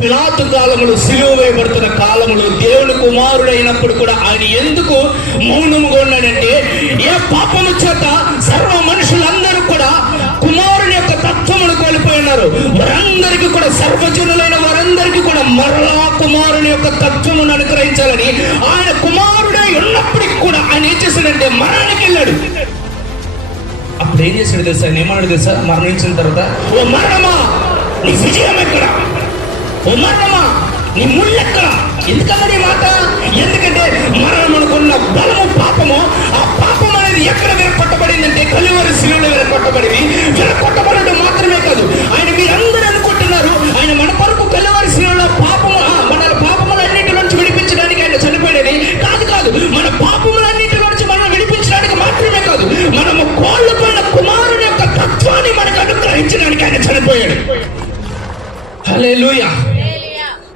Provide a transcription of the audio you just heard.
పిలాతు కాలములో సిలువ వేయబడుతున్న కాలములో దేవుని కుమారుడైనప్పుడు కూడా ఆయన ఎందుకు మౌనముగా ఉన్నాడంటే, ఏ పాపము చేత సర్వ మనుషులందరూ కూడా కుమారుని యొక్క తత్వమును కోల్పోయి ఉన్నారు. వారందరికీ కూడా, సర్వజనులైన వారందరికీ కూడా మరలా కుమారుని యొక్క తత్వమును అనుగ్రహించాలని ఆయన కుమారుడై ఉన్నప్పటికీ కూడా ఆయన ఏం చేశాడంటే మరణానికి వెళ్ళాడు. అప్పుడు ఏం చేశాడు తెలుసా? ఆయన ఏమన్నాడు తెలుసా? మరణించిన తర్వాత, ఓ మరణమా నీ విజయం ఎక్కడ, ఓ మరణమా నీ ముళ్ళెక్కడ. ఎందుకన్నా నీ మాట? ఎందుకంటే మరణం అనుకున్న బలము పాపము. ఆ పాపం అనేది ఎక్కడ విరగొట్టబడిందంటే కలువరి శిలువలో విరగొట్టబడింది. విరగొట్టబడడం మాత్రమే కాదు, ఆయన మీరందరూ అనుకుంటున్నారు ఆయన మన కొరకు కలువరి శిలువలో పాపము, మన పాపములన్నిటి నుంచి విడిపించడానికి ఆయన చనిపోయాడని. కాదు కాదు, మన పాపములన్నిటి నుంచి మనం విడిపించడానికి మాత్రమే కాదు, మనము కోల్పోయిన కుమారుని యొక్క తత్వాన్ని మనకు అనుగ్రహించడానికి ఆయన చనిపోయాడు. హల్లెలూయా.